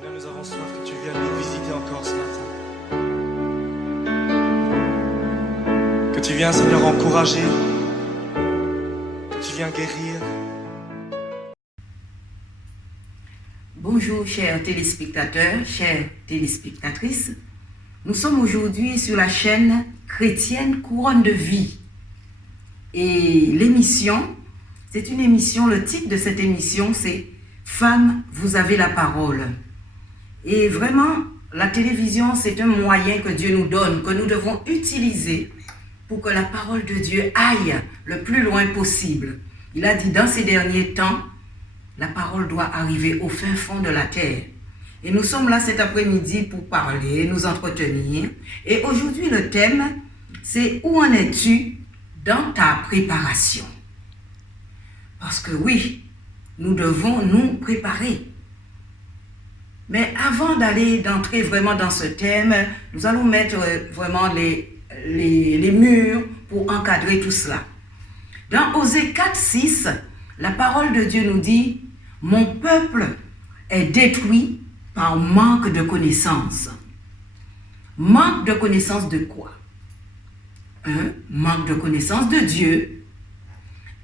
Seigneur, nous avons soif que tu viennes nous visiter encore ce matin. Que tu viennes, Seigneur, encourager. Que tu viennes guérir. Bonjour chers téléspectateurs, chères téléspectatrices. Nous sommes aujourd'hui sur la chaîne chrétienne Couronne de Vie. Et l'émission, c'est une émission, le titre de cette émission, c'est « Femmes, vous avez la parole ». Et vraiment, la télévision, c'est un moyen que Dieu nous donne, que nous devons utiliser pour que la parole de Dieu aille le plus loin possible. Il a dit dans ces derniers temps, la parole doit arriver au fin fond de la terre. Et nous sommes là cet après-midi pour parler, nous entretenir. Et aujourd'hui, le thème, c'est « Où en es-tu dans ta préparation ?» Parce que oui, nous devons nous préparer. Mais avant d'entrer vraiment dans ce thème, nous allons mettre vraiment les murs pour encadrer tout cela. Dans Osée 4:6, la parole de Dieu nous dit « Mon peuple est détruit par manque de connaissance. » Manque de connaissance de quoi? Manque de connaissance de Dieu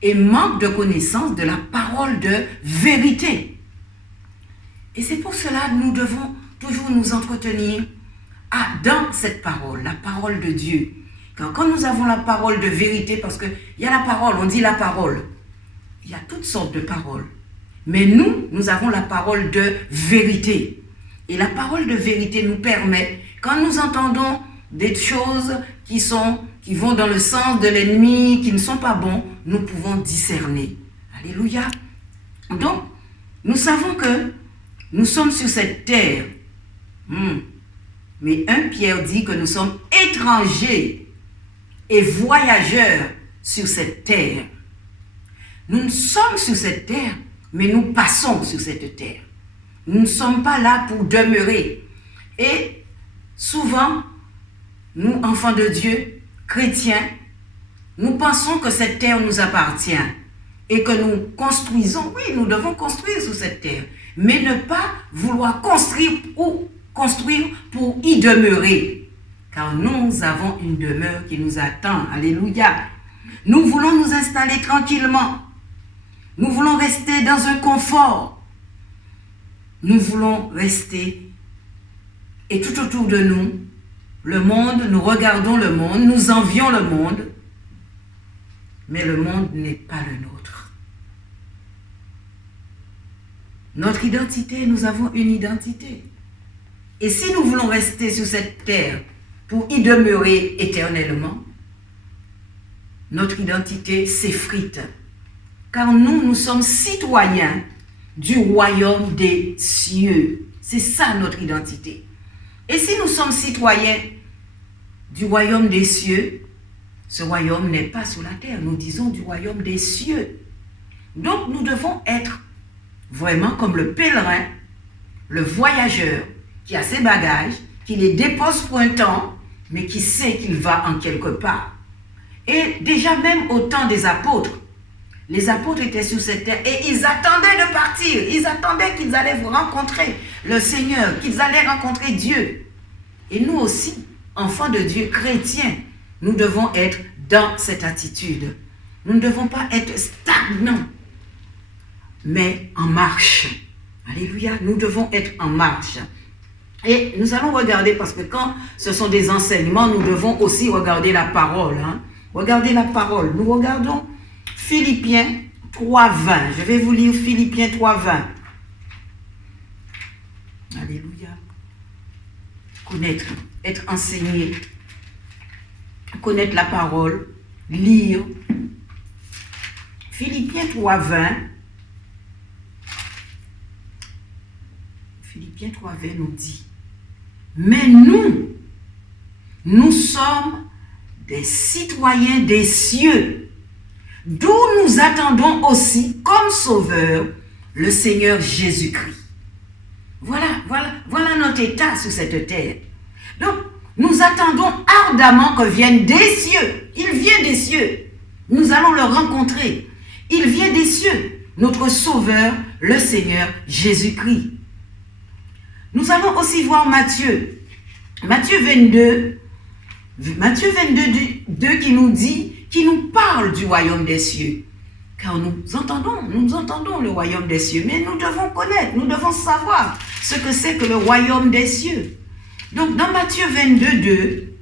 et manque de connaissance de la parole de vérité. Et c'est pour cela que nous devons toujours nous entretenir dans cette parole, la parole de Dieu. Car quand nous avons la parole de vérité, parce qu'il y a la parole, on dit la parole. Il y a toutes sortes de paroles. Mais nous avons la parole de vérité. Et la parole de vérité nous permet, quand nous entendons des choses qui vont dans le sens de l'ennemi, qui ne sont pas bons, nous pouvons discerner. Alléluia. Donc, nous savons que nous sommes sur cette terre. Mais 1 Pierre dit que nous sommes étrangers et voyageurs sur cette terre. Nous sommes sur cette terre, mais nous passons sur cette terre. Nous ne sommes pas là pour demeurer. Et souvent, nous, enfants de Dieu, chrétiens, nous pensons que cette terre nous appartient et que nous construisons. Oui, nous devons construire sur cette terre, mais ne pas vouloir construire pour y demeurer. Car nous avons une demeure qui nous attend. Alléluia. Nous voulons nous installer tranquillement. Nous voulons rester dans un confort. Nous voulons rester. Et tout autour de nous, le monde, nous regardons le monde, nous envions le monde. Mais le monde n'est pas le nôtre. Notre identité, nous avons une identité. Et si nous voulons rester sur cette terre pour y demeurer éternellement, notre identité s'effrite. Car nous sommes citoyens du royaume des cieux. C'est ça notre identité. Et si nous sommes citoyens du royaume des cieux, ce royaume n'est pas sur la terre. Nous disons du royaume des cieux. Donc nous devons être vraiment comme le pèlerin, le voyageur qui a ses bagages, qui les dépose pour un temps, mais qui sait qu'il va en quelque part. Et déjà même au temps des apôtres, les apôtres étaient sur cette terre et ils attendaient de partir. Ils attendaient qu'ils allaient rencontrer le Seigneur, qu'ils allaient rencontrer Dieu. Et nous aussi, enfants de Dieu, chrétiens, nous devons être dans cette attitude. Nous ne devons pas être stagnants, mais en marche. Alléluia, nous devons être en marche. Et nous allons regarder, parce que quand ce sont des enseignements, nous devons aussi regarder la parole. Regardez la parole. Nous regardons Philippiens 3:20. Je vais vous lire Philippiens 3:20. Alléluia. Connaître, être enseigné, connaître la parole, lire. Philippiens 3:20. Philippiens 3:20 nous dit: mais nous sommes des citoyens des cieux, d'où nous attendons aussi comme sauveur le Seigneur Jésus-Christ. Voilà notre état sur cette terre. Donc, nous attendons ardemment que vienne des cieux. Il vient des cieux. Nous allons le rencontrer. Il vient des cieux, notre sauveur, le Seigneur Jésus-Christ. Nous allons aussi voir Matthieu 22, 2 qui nous dit, qui nous parle du royaume des cieux. Car nous entendons le royaume des cieux, mais nous devons connaître, nous devons savoir ce que c'est que le royaume des cieux. Donc dans Matthieu 22, 2,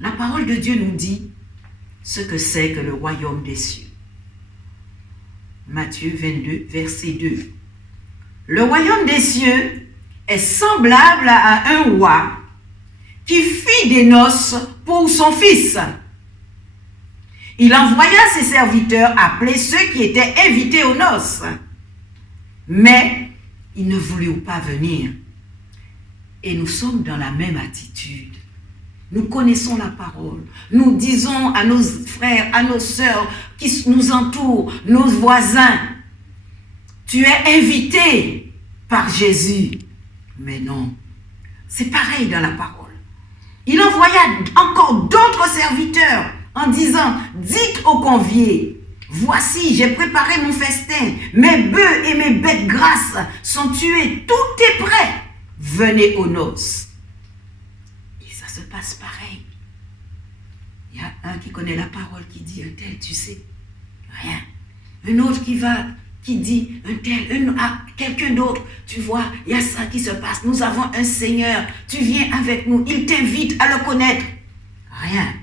la parole de Dieu nous dit ce que c'est que le royaume des cieux. Matthieu 22, verset 2. Le royaume des cieux est semblable à un roi qui fit des noces pour son fils. Il envoya ses serviteurs appeler ceux qui étaient invités aux noces. Mais ils ne voulurent pas venir. Et nous sommes dans la même attitude. Nous connaissons la parole. Nous disons à nos frères, à nos sœurs qui nous entourent, nos voisins, tu es invité par Jésus. Mais non, c'est pareil dans la parole. Il envoya encore d'autres serviteurs en disant, dites aux conviés, voici, j'ai préparé mon festin, mes bœufs et mes bêtes grasses sont tués, tout est prêt, venez aux noces. Et ça se passe pareil. Il y a un qui connaît la parole qui dit, un tel, tu sais, rien. Un autre qui dit, un tel, quelqu'un d'autre, tu vois, il y a ça qui se passe, nous avons un Seigneur, tu viens avec nous, il t'invite à le connaître. Rien.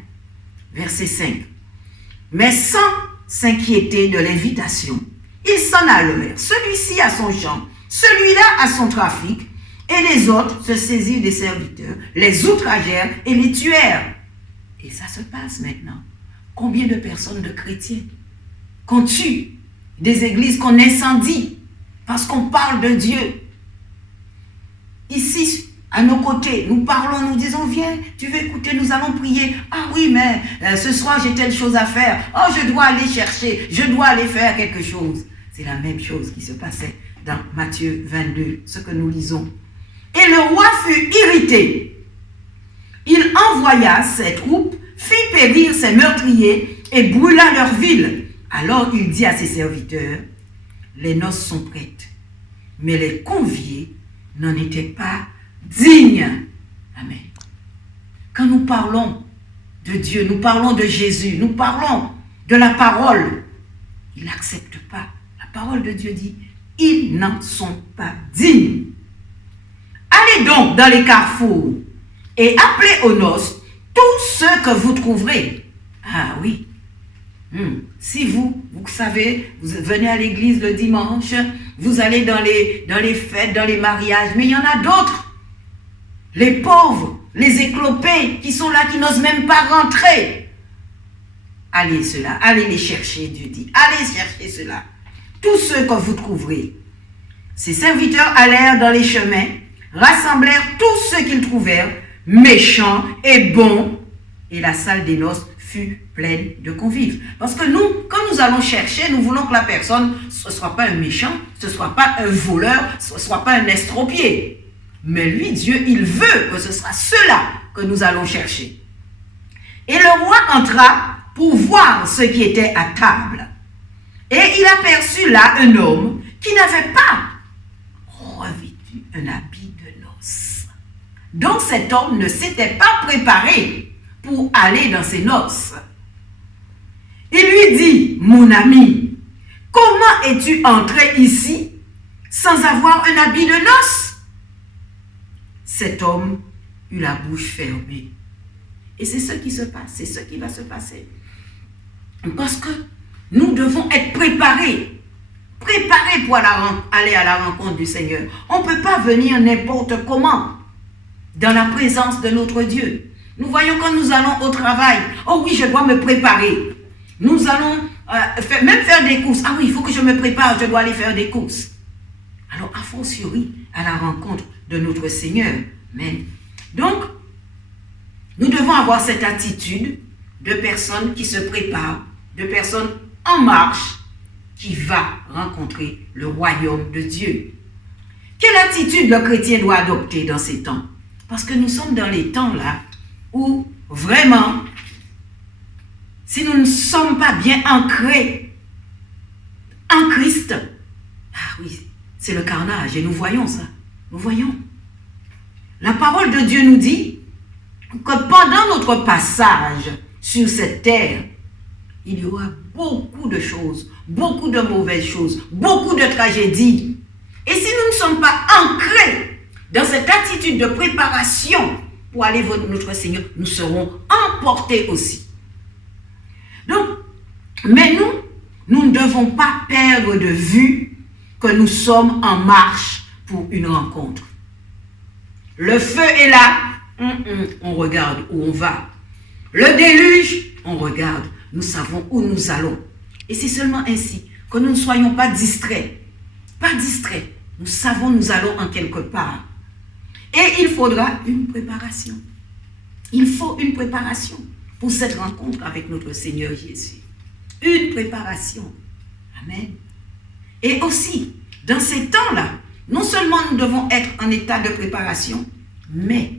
Verset 5. Mais sans s'inquiéter de l'invitation, ils s'en allèrent, celui-ci à son champ, celui-là à son trafic, et les autres se saisirent des serviteurs, les outragèrent et les tuèrent. Et ça se passe maintenant. Combien de personnes, de chrétiens, qu'on tue, des églises qu'on incendie, parce qu'on parle de Dieu. Ici, à nos côtés, nous parlons, nous disons, viens, tu veux écouter, nous allons prier. Ah oui, mais ce soir, j'ai telle chose à faire. Oh, je dois aller chercher, je dois aller faire quelque chose. C'est la même chose qui se passait dans Matthieu 22, ce que nous lisons. Et le roi fut irrité. Il envoya ses troupes, fit périr ses meurtriers et brûla leur ville. Alors il dit à ses serviteurs, les noces sont prêtes, mais les conviés n'en étaient pas dignes. Amen. Quand nous parlons de Dieu, nous parlons de Jésus, nous parlons de la parole, ils n'acceptent pas. La parole de Dieu dit, ils n'en sont pas dignes. Allez donc dans les carrefours et appelez aux noces tous ceux que vous trouverez. Ah oui. Si vous savez, vous venez à l'église le dimanche, vous allez dans les fêtes, dans les mariages, mais il y en a d'autres. Les pauvres, les éclopés qui sont là, qui n'osent même pas rentrer. Allez ceux-là, allez les chercher, Dieu dit. Allez chercher ceux-là. Tous ceux que vous trouverez. Ses serviteurs allèrent dans les chemins, rassemblèrent tous ceux qu'ils trouvèrent, méchants et bons, et la salle des noces fut pleine de convives. Parce que nous, quand nous allons chercher, nous voulons que la personne, ce ne soit pas un méchant, ce ne soit pas un voleur, ce ne soit pas un estropié. Mais lui, Dieu, il veut que ce soit ceux-là que nous allons chercher. Et le roi entra pour voir ceux qui étaient à table. Et il aperçut là un homme qui n'avait pas revêtu un habit de noces. Donc cet homme ne s'était pas préparé pour aller dans ses noces. Il lui dit, mon ami, comment es-tu entré ici sans avoir un habit de noces? Cet homme eut la bouche fermée. Et c'est ce qui se passe, c'est ce qui va se passer. Parce que nous devons être préparés pour aller à la rencontre du Seigneur. On ne peut pas venir n'importe comment dans la présence de notre Dieu. Nous voyons quand nous allons au travail, oh oui, je dois me préparer. Nous allons même faire des courses. Ah oui, il faut que je me prépare, je dois aller faire des courses. Alors, a fortiori, à la rencontre de notre Seigneur. Amen. Donc, nous devons avoir cette attitude de personnes qui se préparent, de personnes en marche, qui va rencontrer le royaume de Dieu. Quelle attitude le chrétien doit adopter dans ces temps? Parce que nous sommes dans les temps là, où vraiment, si nous ne sommes pas bien ancrés en Christ, ah oui, c'est le carnage et nous voyons ça. nous voyons. La parole de Dieu nous dit que pendant notre passage sur cette terre, il y aura beaucoup de choses, beaucoup de mauvaises choses, beaucoup de tragédies. Et si nous ne sommes pas ancrés dans cette attitude de préparation pour aller vers notre Seigneur, nous serons emportés aussi. Donc, mais nous ne devons pas perdre de vue que nous sommes en marche pour une rencontre. Le feu est là, on regarde où on va. Le déluge, on regarde, nous savons où nous allons. Et c'est seulement ainsi que nous ne soyons pas distraits. Pas distraits. Nous savons nous allons en quelque part. Et il faudra une préparation. Il faut une préparation pour cette rencontre avec notre Seigneur Jésus. Une préparation. Amen. Et aussi, dans ces temps-là, non seulement nous devons être en état de préparation, mais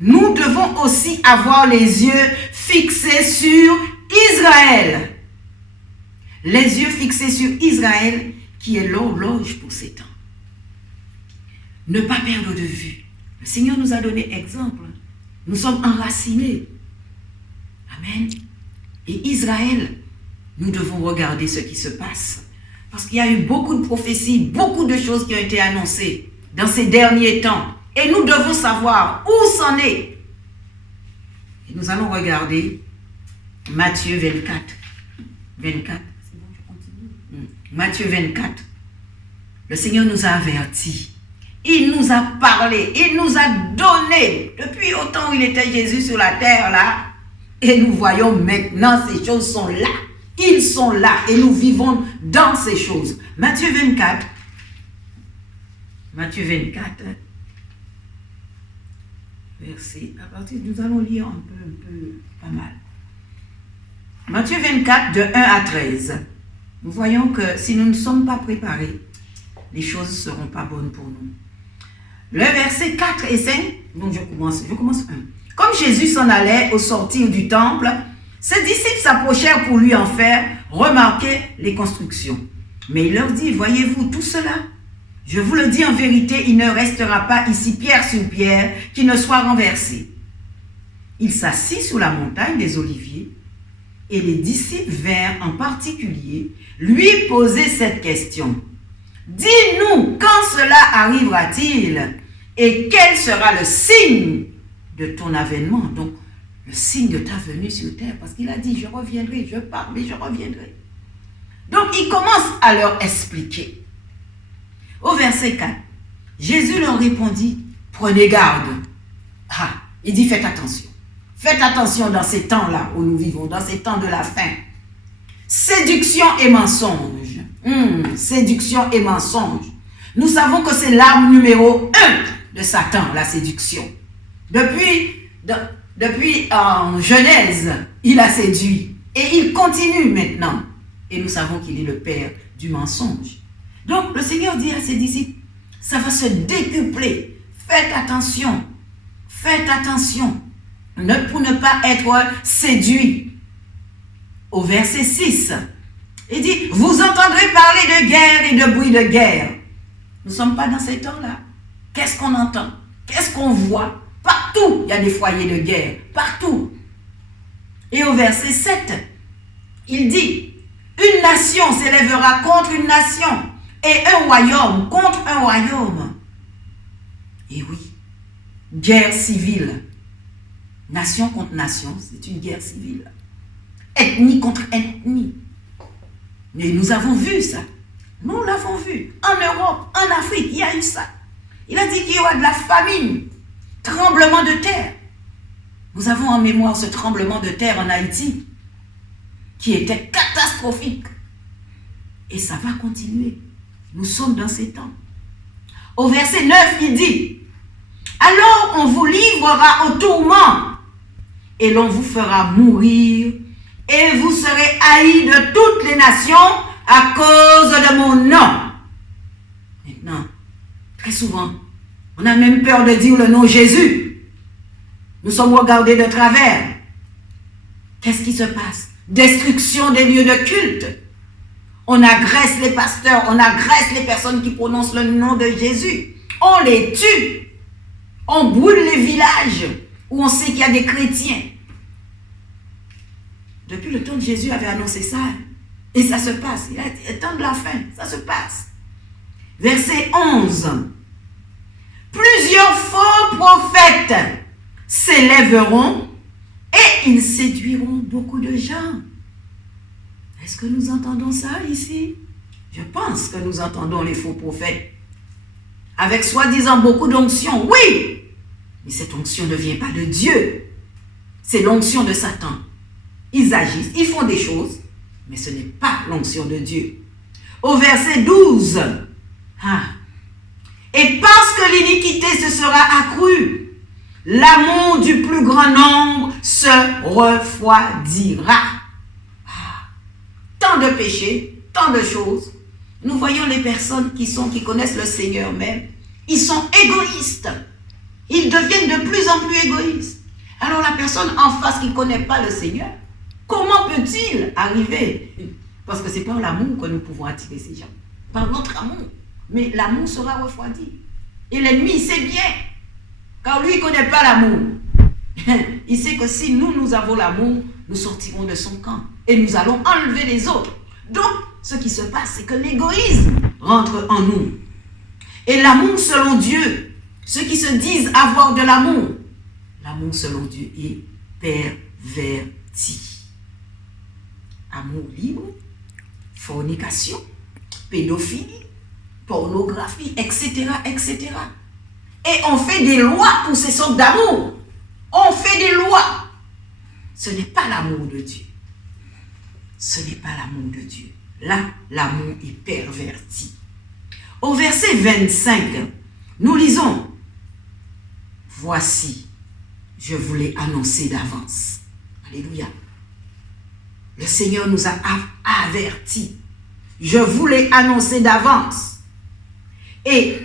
nous devons aussi avoir les yeux fixés sur Israël. Les yeux fixés sur Israël, qui est l'horloge pour ces temps. Ne pas perdre de vue. Le Seigneur nous a donné exemple. Nous sommes enracinés. Amen. Et Israël, nous devons regarder ce qui se passe. Parce qu'il y a eu beaucoup de prophéties, beaucoup de choses qui ont été annoncées dans ces derniers temps. Et nous devons savoir où c'en est. Et nous allons regarder Matthieu 24. 24. C'est bon, je continue. Matthieu 24. Le Seigneur nous a avertis. Il nous a parlé. Il nous a donné. Depuis autant où il était Jésus sur la terre, là. Et nous voyons maintenant, ces choses sont là. Ils sont là. Et nous vivons dans ces choses. Matthieu 24. Matthieu 24. Verset. À partir, nous allons lire un peu, pas mal. Matthieu 24, de 1 à 13. Nous voyons que si nous ne sommes pas préparés, les choses ne seront pas bonnes pour nous. Le verset 4 et 5, donc je commence 1. Comme Jésus s'en allait au sortir du temple, ses disciples s'approchèrent pour lui en faire remarquer les constructions. Mais il leur dit, voyez-vous tout cela? Je vous le dis en vérité, il ne restera pas ici pierre sur pierre qui ne soit renversée. Il s'assit sous la montagne des Oliviers et les disciples vinrent en particulier lui poser cette question. Dis-nous quand cela arrivera-t-il et quel sera le signe de ton avènement? Donc, le signe de ta venue sur terre, parce qu'il a dit, je reviendrai, je pars, mais je reviendrai. Donc, il commence à leur expliquer. Au verset 4, Jésus leur répondit, prenez garde. Ah, il dit, faites attention. Faites attention dans ces temps-là où nous vivons, dans ces temps de la fin. Séduction et mensonge. Séduction et mensonge. Nous savons que c'est l'arme numéro 1 de Satan, la séduction. Depuis en Genèse, il a séduit. Et il continue maintenant. Et nous savons qu'il est le père du mensonge. Donc le Seigneur dit à ses disciples, ça va se décupler. Faites attention. Faites attention. Pour ne pas être séduit. Au verset 6, il dit, vous entendrez parler de guerre et de bruit de guerre. Nous ne sommes pas dans ces temps-là. Qu'est-ce qu'on entend? Qu'est-ce qu'on voit? Partout, il y a des foyers de guerre. Partout. Et au verset 7, il dit, une nation s'élèvera contre une nation et un royaume contre un royaume. Et oui, guerre civile. Nation contre nation, c'est une guerre civile. Ethnie contre ethnie. Mais nous avons vu ça. Nous l'avons vu. En Europe, en Afrique, il y a eu ça. Il a dit qu'il y aura de la famine, tremblement de terre. Nous avons en mémoire ce tremblement de terre en Haïti qui était catastrophique. Et ça va continuer. Nous sommes dans ces temps. Au verset 9, il dit, alors on vous livrera au tourment et l'on vous fera mourir et vous serez haïs de toutes les nations à cause de mon nom. Maintenant, très souvent, on a même peur de dire le nom Jésus. Nous sommes regardés de travers. Qu'est-ce qui se passe? Destruction des lieux de culte. On agresse les pasteurs, on agresse les personnes qui prononcent le nom de Jésus. On les tue. On brûle les villages où on sait qu'il y a des chrétiens. Depuis le temps de Jésus avait annoncé ça. Et ça se passe. Il a dit, le temps de la fin, ça se passe. Verset 11. Plusieurs faux prophètes s'élèveront et ils séduiront beaucoup de gens. Est-ce que nous entendons ça ici? Je pense que nous entendons les faux prophètes. Avec soi-disant beaucoup d'onction, oui. Mais cette onction ne vient pas de Dieu. C'est l'onction de Satan. Ils agissent, ils font des choses, mais ce n'est pas l'onction de Dieu. Au verset 12. Et parce que l'iniquité se sera accrue, l'amour du plus grand nombre se refroidira. Tant de péchés, tant de choses. Nous voyons les personnes qui connaissent le Seigneur même. Ils sont égoïstes. Ils deviennent de plus en plus égoïstes. Alors la personne en face qui ne connaît pas le Seigneur, comment peut-il arriver? Parce que c'est par l'amour que nous pouvons attirer ces gens. Par notre amour. Mais l'amour sera refroidi. Et l'ennemi sait bien. Car lui, il ne connaît pas l'amour. Il sait que si nous avons l'amour, nous sortirons de son camp. Et nous allons enlever les autres. Donc, ce qui se passe, c'est que l'égoïsme rentre en nous. Et l'amour selon Dieu, ceux qui se disent avoir de l'amour, l'amour selon Dieu est perverti. Amour libre, fornication, pédophilie, pornographie, etc., etc. Et on fait des lois pour ces sortes d'amour. On fait des lois. Ce n'est pas l'amour de Dieu. Ce n'est pas l'amour de Dieu. Là, l'amour est perverti. Au verset 25, nous lisons, « Voici, je vous l'ai annoncé d'avance. » Alléluia. Le Seigneur nous a avertis. Je vous l'ai annoncé d'avance. Et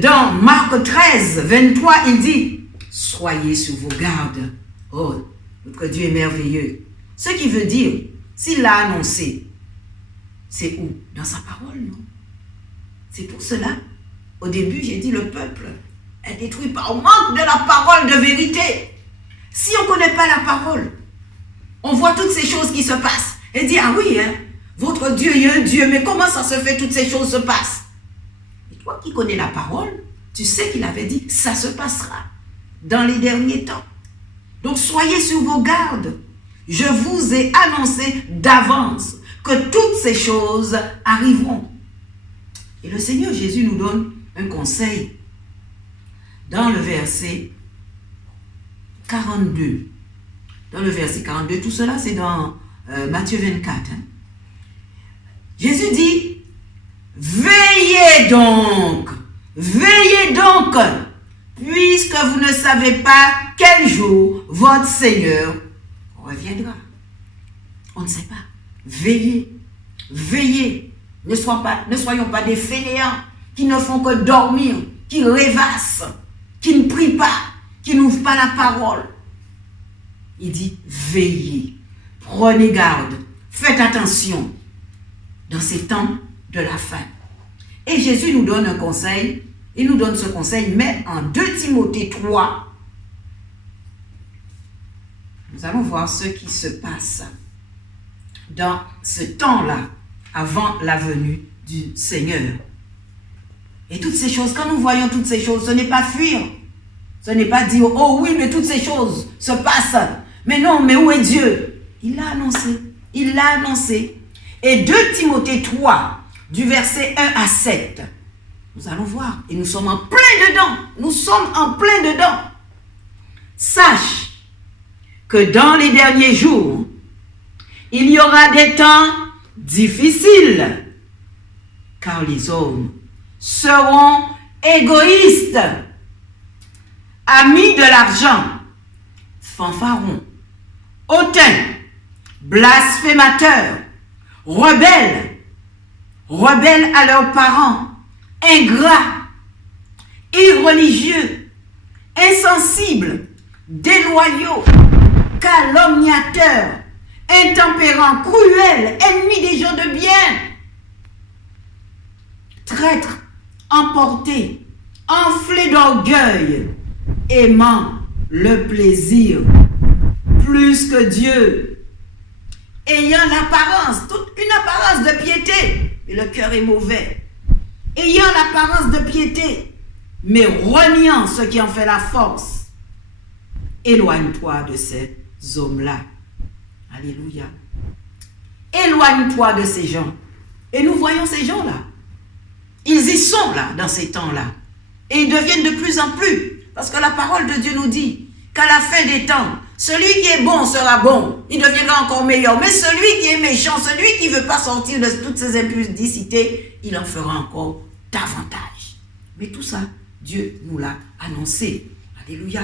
dans Marc 13, 23, il dit, « Soyez sur vos gardes. » Oh, notre Dieu est merveilleux. Ce qui veut dire, s'il l'a annoncé, c'est où? Dans sa parole, non? C'est pour cela, au début, j'ai dit, le peuple est détruit par manque de la parole de vérité. Si on ne connaît pas la parole, on voit toutes ces choses qui se passent et dit, ah oui, hein, votre Dieu est un Dieu, mais comment ça se fait, toutes ces choses se passent? Et toi qui connais la parole, tu sais qu'il avait dit, ça se passera dans les derniers temps. Donc soyez sur vos gardes. Je vous ai annoncé d'avance que toutes ces choses arriveront. Et le Seigneur Jésus nous donne un conseil dans le verset 42. Dans le verset 42, tout cela c'est dans Matthieu 24. Hein. Jésus dit, veillez donc, puisque vous ne savez pas quel jour votre Seigneur reviendra. On ne sait pas. Veillez, veillez. Ne soyons pas des fainéants qui ne font que dormir, qui rêvassent, qui ne prient pas, qui n'ouvrent pas la parole. Il dit, veillez, prenez garde, faites attention dans ces temps de la fin. Et Jésus nous donne un conseil, il nous donne ce conseil, mais en 2 Timothée 3, nous allons voir ce qui se passe dans ce temps-là, avant la venue du Seigneur. Et toutes ces choses, quand nous voyons toutes ces choses, ce n'est pas fuir. Ce n'est pas dire, oh oui, mais toutes ces choses se passent. Mais non, mais où est Dieu? Il l'a annoncé. Il l'a annoncé. Et 2 Timothée 3, du verset 1 à 7, nous allons voir. Et nous sommes en plein dedans. Nous sommes en plein dedans. Sache que dans les derniers jours, il y aura des temps difficiles, car les hommes seront égoïstes, amis de l'argent, fanfarons, hautains, blasphémateurs, rebelles à leurs parents, ingrats, irreligieux, insensibles, déloyaux, calomniateurs, intempérants, cruels, ennemis des gens de bien, traîtres, emportés, enflé d'orgueil, aimant le plaisir plus que Dieu, ayant l'apparence, toute une apparence de piété, mais le cœur est mauvais, ayant l'apparence de piété, mais reniant ce qui en fait la force. Éloigne-toi de ces hommes-là. Alléluia. Éloigne-toi de ces gens. Et nous voyons ces gens-là. Ils y sont là, dans ces temps-là. Et ils deviennent de plus en plus. Parce que la parole de Dieu nous dit qu'à la fin des temps, celui qui est bon sera bon. Il deviendra encore meilleur. Mais celui qui est méchant, celui qui ne veut pas sortir de toutes ces impudicités, il en fera encore davantage. Mais tout ça, Dieu nous l'a annoncé. Alléluia.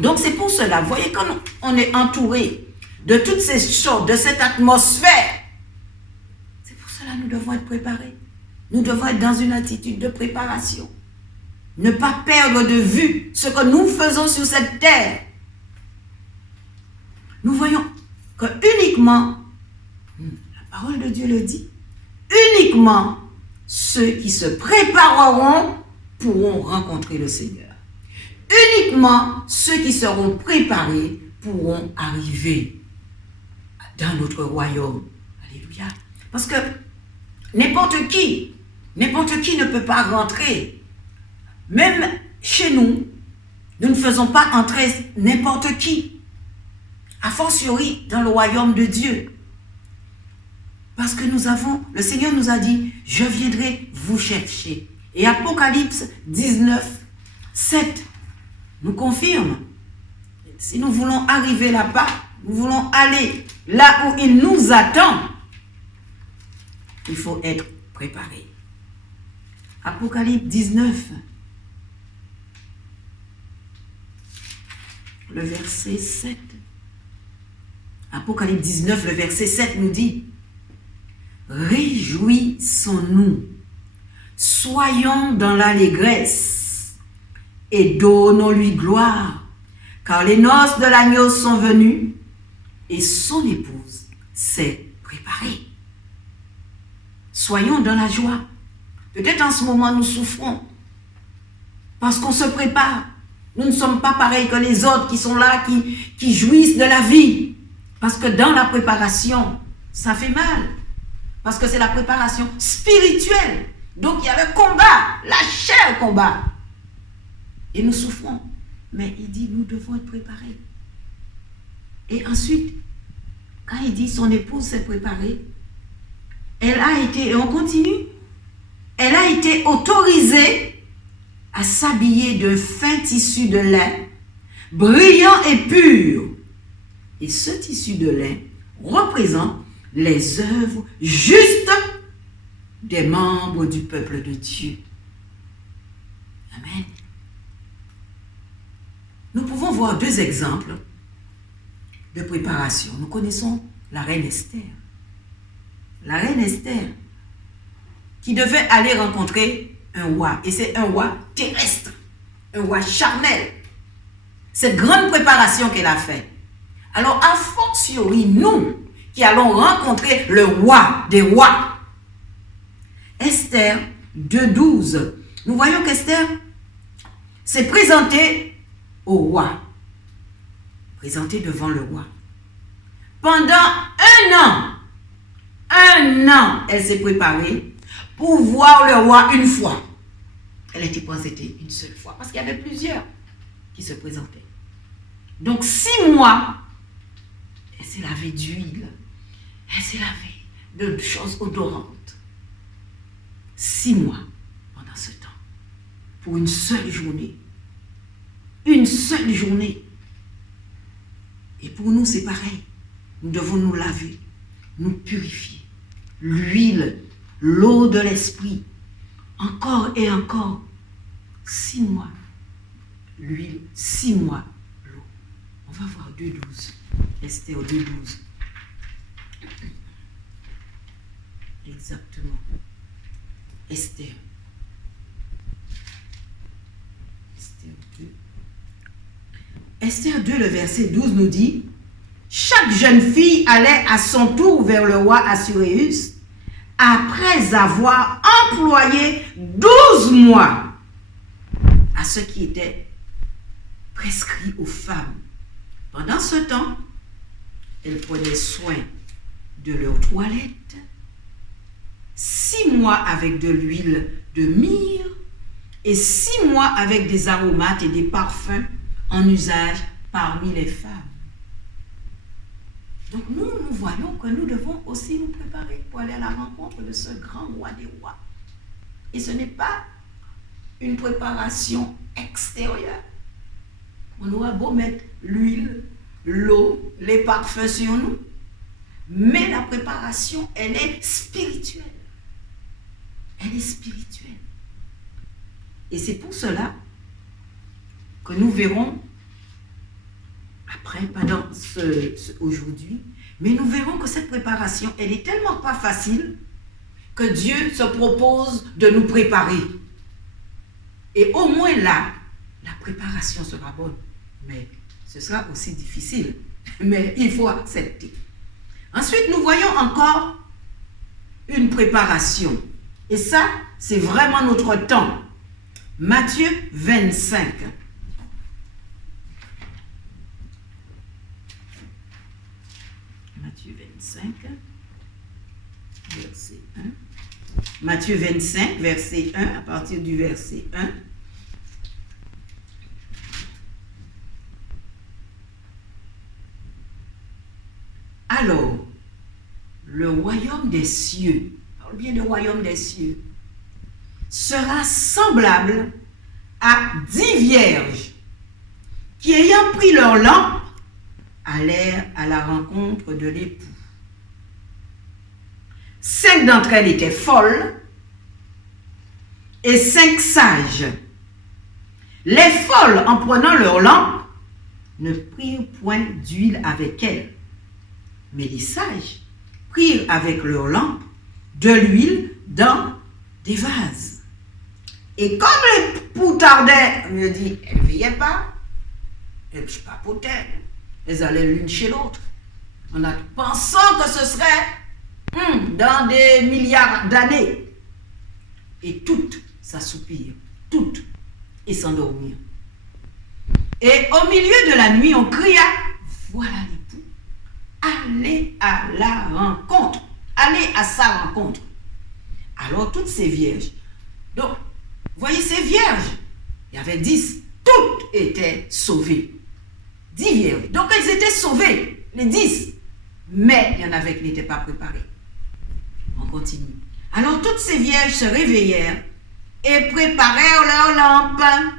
Donc c'est pour cela, vous voyez, quand on est entouré de toutes ces choses, de cette atmosphère, c'est pour cela que nous devons être préparés. Nous devons être dans une attitude de préparation. Ne pas perdre de vue ce que nous faisons sur cette terre. Nous voyons que uniquement, la parole de Dieu le dit, uniquement ceux qui se prépareront pourront rencontrer le Seigneur. Uniquement ceux qui seront préparés pourront arriver dans notre royaume. Alléluia. Parce que n'importe qui ne peut pas rentrer. Même chez nous, nous ne faisons pas entrer n'importe qui. A fortiori dans le royaume de Dieu. Parce que le Seigneur nous a dit, je viendrai vous chercher. Et Apocalypse 19, 7 nous confirme. Si nous voulons arriver là-bas, nous voulons aller là où il nous attend, il faut être préparé. Apocalypse 19, le verset 7. Apocalypse 19, le verset 7 nous dit, réjouissons-nous, soyons dans l'allégresse et donnons-lui gloire, car les noces de l'agneau sont venues et son épouse s'est préparée. Soyons dans la joie. Peut-être en ce moment nous souffrons parce qu'on se prépare. Nous ne sommes pas pareils que les autres qui sont là, qui jouissent de la vie. Parce que dans la préparation, ça fait mal. Parce que c'est la préparation spirituelle. Donc il y a le combat, la chair combat. Et nous souffrons. Mais il dit, nous devons être préparés. Et ensuite, quand il dit son épouse s'est préparée, elle a été, et on continue, elle a été autorisée à s'habiller de fin tissu de lin, brillant et pur. Et ce tissu de lin représente les œuvres justes des membres du peuple de Dieu. Amen. Nous pouvons voir deux exemples de préparation. Nous connaissons la reine Esther. La reine Esther qui devait aller rencontrer un roi. Et c'est un roi terrestre, un roi charnel. Cette grande préparation qu'elle a faite. Alors, a fortiori, nous qui allons rencontrer le roi des rois. Esther 2.12. Nous voyons qu'Esther s'est présentée au roi. Présentée devant le roi. Pendant un an, elle s'est préparée pour voir le roi une fois. Elle était présentée une seule fois parce qu'il y avait plusieurs qui se présentaient. Donc 6 mois, elle s'est lavée d'huile, elle s'est lavée de choses odorantes. 6 mois pendant ce temps, pour une seule journée. Une seule journée. Et pour nous, c'est pareil. Nous devons nous laver, nous purifier. L'huile, l'eau de l'esprit, encore et encore. 6 mois, l'huile, 6 mois, l'eau. On va voir 2.12. Esther 2.12. Exactement. Esther. Esther 2. Esther 2, le verset 12 nous dit, chaque jeune fille allait à son tour vers le roi Assuérus après avoir employé 12 mois à ce qui était prescrit aux femmes. Pendant ce temps, elles prenaient soin de leur toilette, 6 mois avec de l'huile de myrrhe et 6 mois avec des aromates et des parfums en usage parmi les femmes. Donc nous voyons que nous devons aussi nous préparer pour aller à la rencontre de ce grand roi des rois. Et ce n'est pas une préparation extérieure. On aura beau mettre l'huile, l'eau, les parfums sur nous, mais la préparation, elle est spirituelle. Elle est spirituelle. Et c'est pour cela que nous verrons, après, pas dans aujourd'hui, mais nous verrons que cette préparation, elle est tellement pas facile que Dieu se propose de nous préparer. Et au moins là, la préparation sera bonne. Mais ce sera aussi difficile. Mais il faut accepter. Ensuite, nous voyons encore une préparation. Et ça, c'est vraiment notre temps. Matthieu 25. Matthieu 25, verset 1. Matthieu 25, verset 1, à partir du verset 1. Alors, le royaume des cieux, parle bien du royaume des cieux, sera semblable à 10 vierges qui, ayant pris leur lampe, allèrent à la rencontre de l'époux. 5 d'entre elles étaient folles et 5 sages. Les folles, en prenant leur lampe, ne prirent point d'huile avec elles, mais les sages prirent avec leur lampe de l'huile dans des vases. Et comme l'époux tardait, on me dit, elles ne veillaient pas, elles papotaient, elles allaient l'une chez l'autre, en pensant que ce serait dans des milliards d'années. Et toutes s'assoupirent, toutes, et s'endormirent. Et au milieu de la nuit, on cria, voilà l'époux, allez à la rencontre, allez à sa rencontre. Alors toutes ces vierges, donc, voyez ces vierges, il y avait 10, toutes étaient sauvées. 10 vierges, donc elles étaient sauvées, les 10, mais il y en avait qui n'étaient pas préparées. On continue. Alors toutes ces vierges se réveillèrent et préparèrent leurs lampes.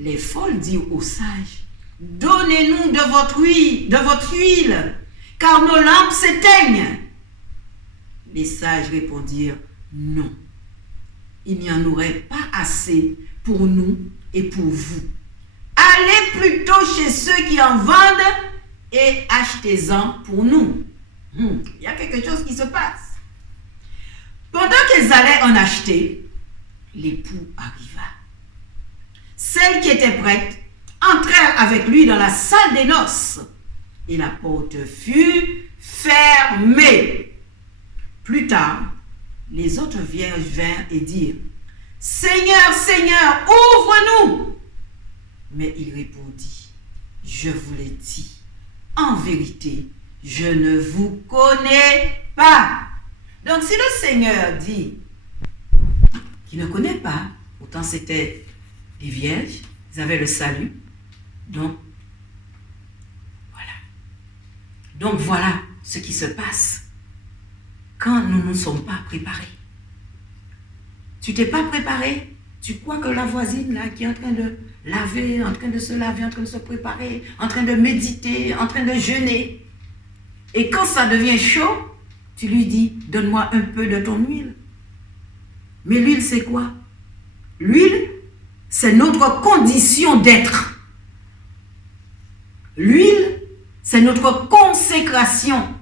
Les folles dirent aux sages, donnez-nous de votre huile, car nos lampes s'éteignent. Les sages répondirent, non, il n'y en aurait pas assez pour nous et pour vous. Allez plutôt chez ceux qui en vendent et achetez-en pour nous. Il y a quelque chose qui se passe. Pendant qu'ils allaient en acheter, l'époux arriva. Celles qui étaient prêtes entrèrent avec lui dans la salle des noces et la porte fut fermée. Plus tard, les autres vierges vinrent et dirent, « Seigneur, Seigneur, ouvre-nous !» Mais il répondit, « Je vous l'ai dit, en vérité, je ne vous connais pas. » Donc si le Seigneur dit qu'il ne connaît pas, pourtant c'était des vierges, ils avaient le salut. Donc voilà ce qui se passe quand nous ne sommes pas préparés. Tu t'es pas préparé, tu crois que la voisine là qui est en train de laver, en train de se laver, en train de se préparer, en train de méditer, en train de jeûner. Et quand ça devient chaud, tu lui dis, donne-moi un peu de ton huile. Mais l'huile, c'est quoi? L'huile, c'est notre condition d'être. L'huile, c'est notre consécration.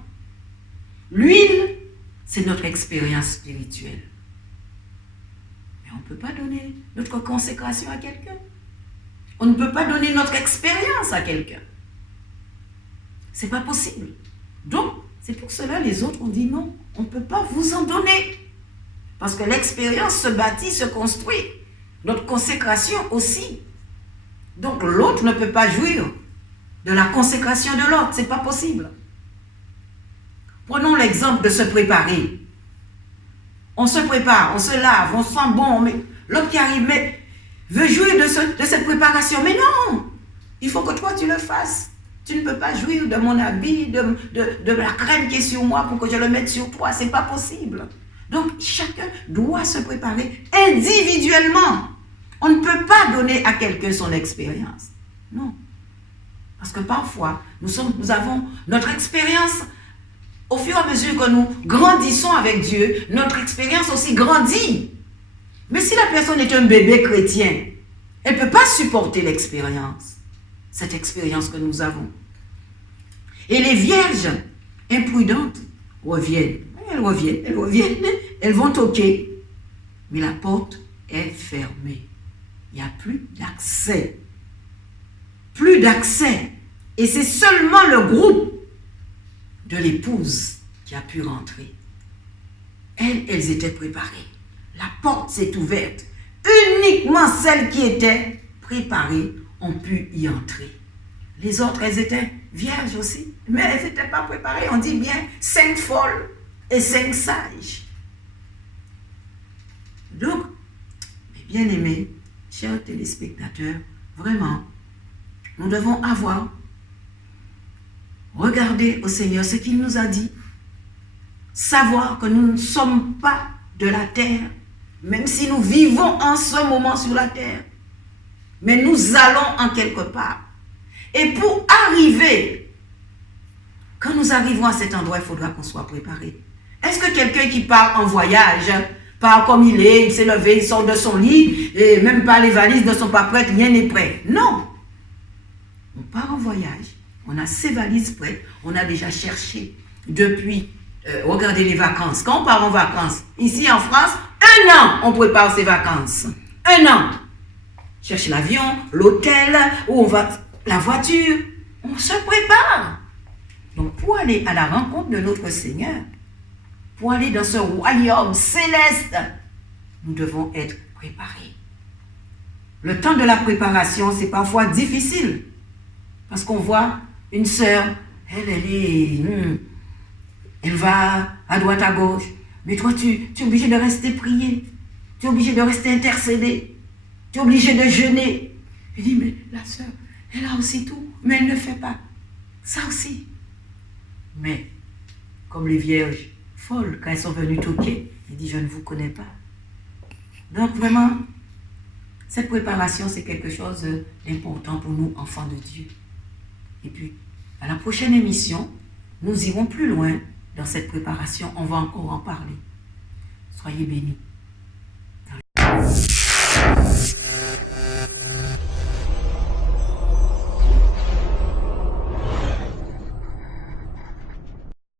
L'huile, c'est notre expérience spirituelle. Mais on ne peut pas donner notre consécration à quelqu'un. On ne peut pas donner notre expérience à quelqu'un. C'est pas possible. Donc, c'est pour cela que les autres ont dit non, on ne peut pas vous en donner. Parce que l'expérience se bâtit, se construit notre consécration aussi. Donc l'autre ne peut pas jouir de la consécration de l'autre, c'est pas possible. Prenons l'exemple de se préparer. On se prépare, on se lave, on sent bon, mais l'autre qui arrive mais veut jouir de cette préparation. Mais non, il faut que toi tu le fasses. Tu ne peux pas jouir de mon habit, de la crème qui est sur moi pour que je le mette sur toi, c'est pas possible. Donc chacun doit se préparer individuellement. On ne peut pas donner à quelqu'un son expérience. Non. Parce que parfois, nous avons notre expérience. Au fur et à mesure que nous grandissons avec Dieu, notre expérience aussi grandit. Mais si la personne est un bébé chrétien, elle ne peut pas supporter l'expérience, cette expérience que nous avons. Et les vierges imprudentes reviennent. Elles reviennent, elles vont toquer. Mais la porte est fermée. Il n'y a plus d'accès. Plus d'accès. Et c'est seulement le groupe de l'épouse qui a pu rentrer. Elles étaient préparées. La porte s'est ouverte. Uniquement celles qui étaient préparées ont pu y entrer. Les autres, elles étaient vierges aussi, mais elles n'étaient pas préparées. On dit bien 5 folles et 5 sages. Donc, mes bien-aimés, chers téléspectateurs, vraiment, nous devons regarder au Seigneur ce qu'il nous a dit, savoir que nous ne sommes pas de la terre, même si nous vivons en ce moment sur la terre, mais nous allons en quelque part. Et pour arriver, quand nous arrivons à cet endroit, il faudra qu'on soit préparé. Est-ce que quelqu'un qui part en voyage, part comme il s'est levé, il sort de son lit, et même pas les valises ne sont pas prêtes, rien n'est prêt? Non. On part en voyage. On a ses valises prêtes, on a déjà cherché depuis, regardez les vacances. Quand on part en vacances, ici en France, 1 an, on prépare ses vacances. 1 an. Cherche l'avion, l'hôtel, où on va, la voiture, on se prépare. Donc pour aller à la rencontre de notre Seigneur, pour aller dans ce royaume céleste, nous devons être préparés. Le temps de la préparation, c'est parfois difficile. Parce qu'on voit une sœur, elle va à droite, à gauche. Mais toi, tu es obligé de rester prier. Tu es obligé de rester intercéder. Tu es obligé de jeûner. Je dis, mais la sœur, elle a aussi tout, mais elle ne fait pas. Ça aussi. Mais, comme les vierges folles, quand elles sont venues toquer, elle dit, je ne vous connais pas. Donc vraiment, cette préparation, c'est quelque chose d'important pour nous, enfants de Dieu. Et puis, à la prochaine émission, nous irons plus loin dans cette préparation. On va encore en parler. Soyez bénis.